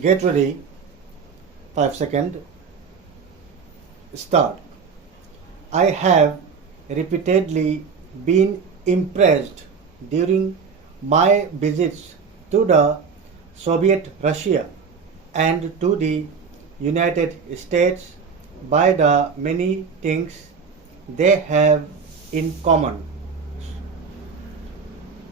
Get ready. 5 seconds. Start. I have repeatedly been impressed during my visits to the Soviet Russia and to the United States by the many things they have in common.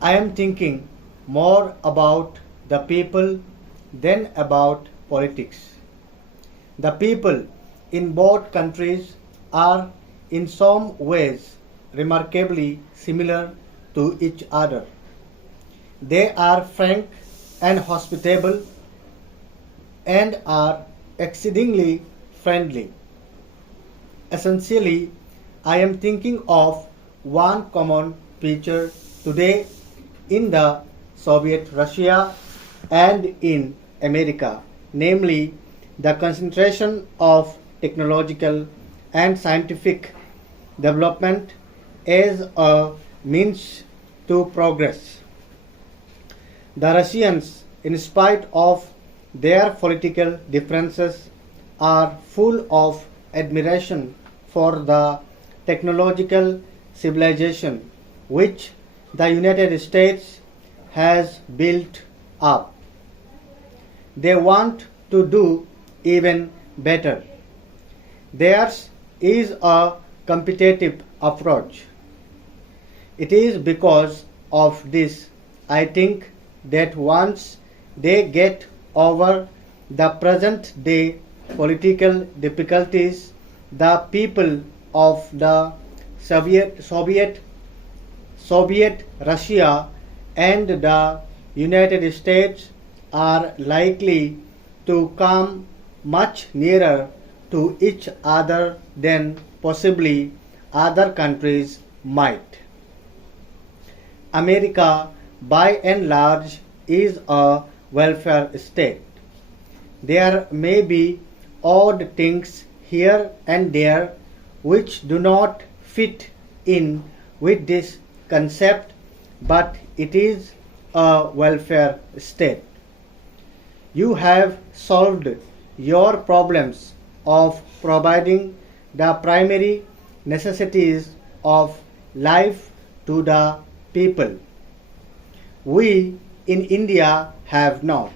I am thinking more about the people than about politics. The people in both countries are in some ways remarkably similar to each other. They are frank and hospitable and are exceedingly friendly. Essentially, I am thinking of one common feature today in the Soviet Russia and in America, namely the concentration of technological and scientific development as a means to progress. The Russians, in spite of their political differences, are full of admiration for the technological civilization which the United States has built up. They want to do even better. Theirs is a competitive approach. It is because of this, I think, that once they get over the present day political difficulties, the people of the Soviet Russia and the United States are likely to come much nearer to each other than possibly other countries might. America, by and large, is a welfare state. There may be odd things here and there which do not fit in with this concept, but it is a welfare state. You have solved your problems of providing the primary necessities of life to the people. We in India have not.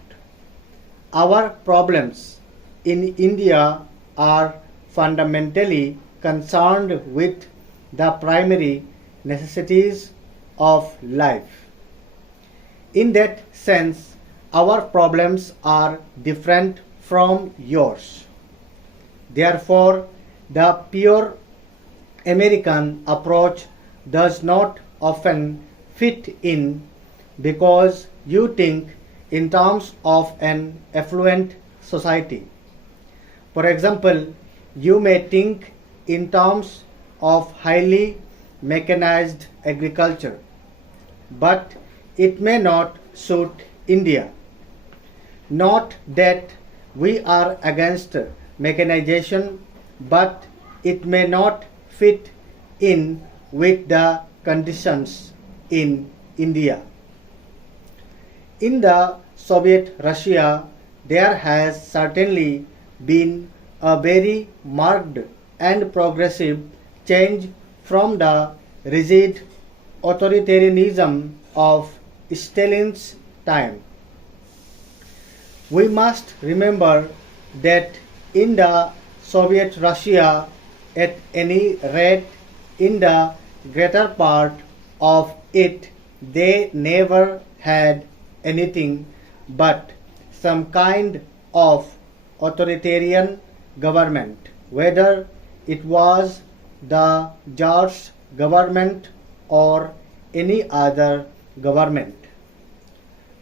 Our problems in India are fundamentally concerned with the primary necessities of life. In that sense, our problems are different from yours. Therefore, the pure American approach does not often fit in because you think in terms of an affluent society. For example, you may think in terms of highly mechanized agriculture, but it may not suit India. Not that we are against mechanization, but it may not fit in with the conditions in India. In the Soviet Russia, there has certainly been a very marked and progressive change from the rigid authoritarianism of Stalin's time. We must remember that in the Soviet Russia, at any rate in the greater part of it, they never had anything but some kind of authoritarian government, whether it was the Tsar's government or any other government.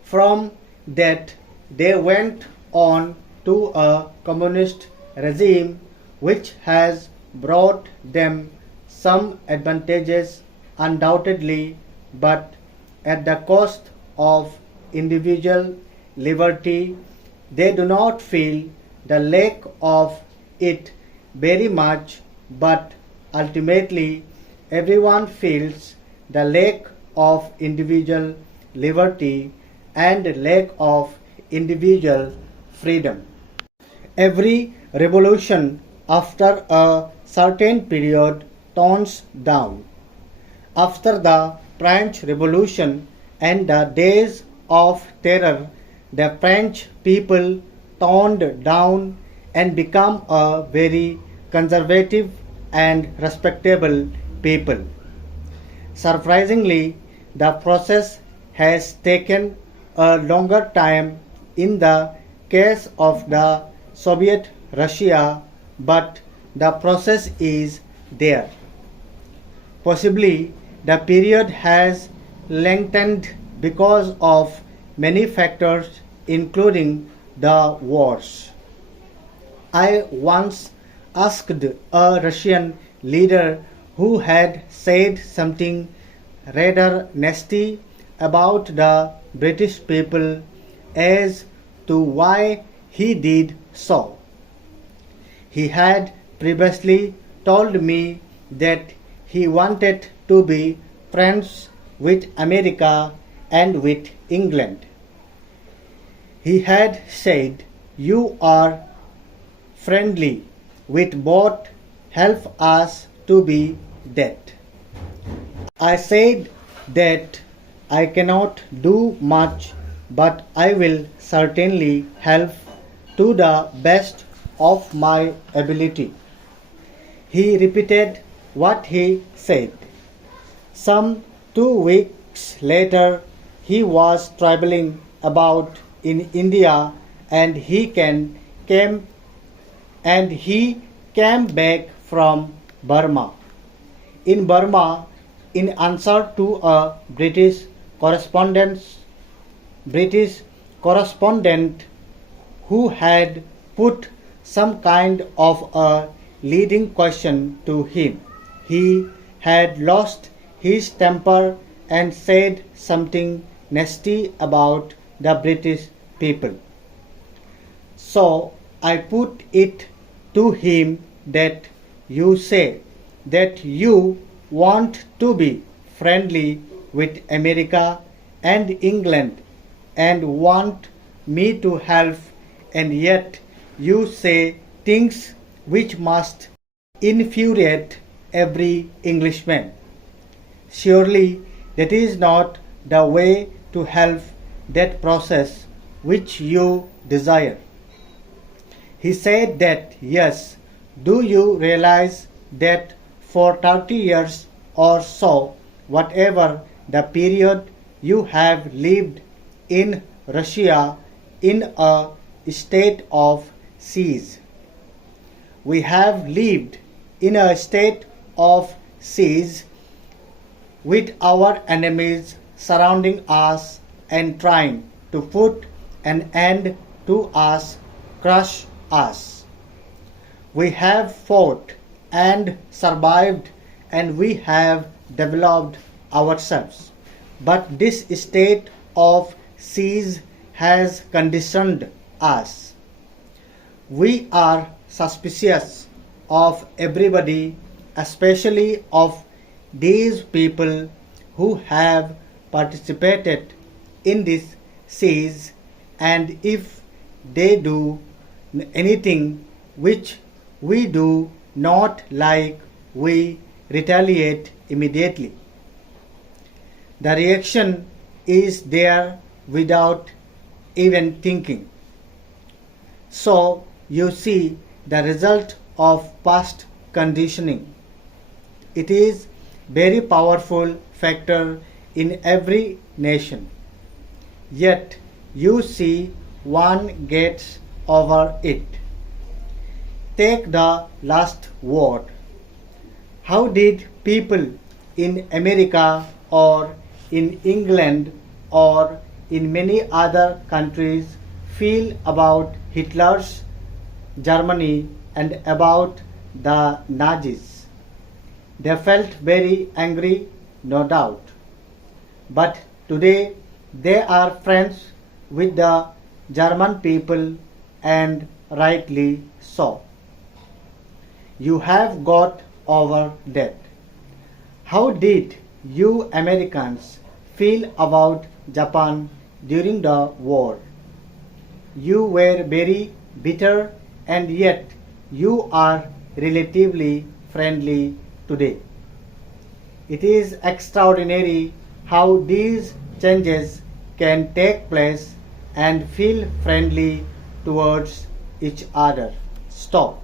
From that, they went on to a communist regime which has brought them some advantages undoubtedly, but at the cost of individual liberty. They do not feel the lack of it very much, but ultimately everyone feels the lack of individual liberty and lack of individual freedom. Every revolution after a certain period tones down. After the French Revolution and the days of terror, the French people toned down and become a very conservative and respectable people. Surprisingly, the process has taken a longer time in the case of the Soviet Russia, but the process is there. Possibly the period has lengthened because of many factors, including the wars. I once asked a Russian leader who had said something rather nasty about the British people as to why he did so. He had previously told me that he wanted to be friends with America and with England. He had said, "You are friendly with both, help us to be that." I said that I cannot do much, but I will certainly help to the best of my ability. He repeated what he said. Some 2 weeks later, he was traveling about in India and he came back from Burma. In Burma, in answer to a British correspondent who had put some kind of a leading question to him, he had lost his temper and said something nasty about the British people. So I put it to him that you say that you want to be friendly with America and England and want me to help, and yet you say things which must infuriate every Englishman. Surely that is not the way to help that process which you desire. He said that, yes, do you realize that for 30 years or so, whatever the period you have lived in Russia in a state of siege. We have lived in a state of siege with our enemies surrounding us and trying to put an end to us, crush us. We have fought and survived, and we have developed ourselves. But this state of siege has conditioned us. We are suspicious of everybody, especially of these people who have participated in this siege, and if they do anything which we do not like, we retaliate immediately. The reaction is there without even thinking. So you see the result of past conditioning. It is very powerful factor in every nation. Yet you see one gets over it. Take the last word. How did people in America or in England or in many other countries feel about Hitler's Germany and about the Nazis? They felt very angry, no doubt. But today they are friends with the German people, and rightly so. You have got over that. How did you Americans feel about Japan during the war? You were very bitter and yet you are relatively friendly today. It is extraordinary how these changes can take place and feel friendly towards each other. Stop.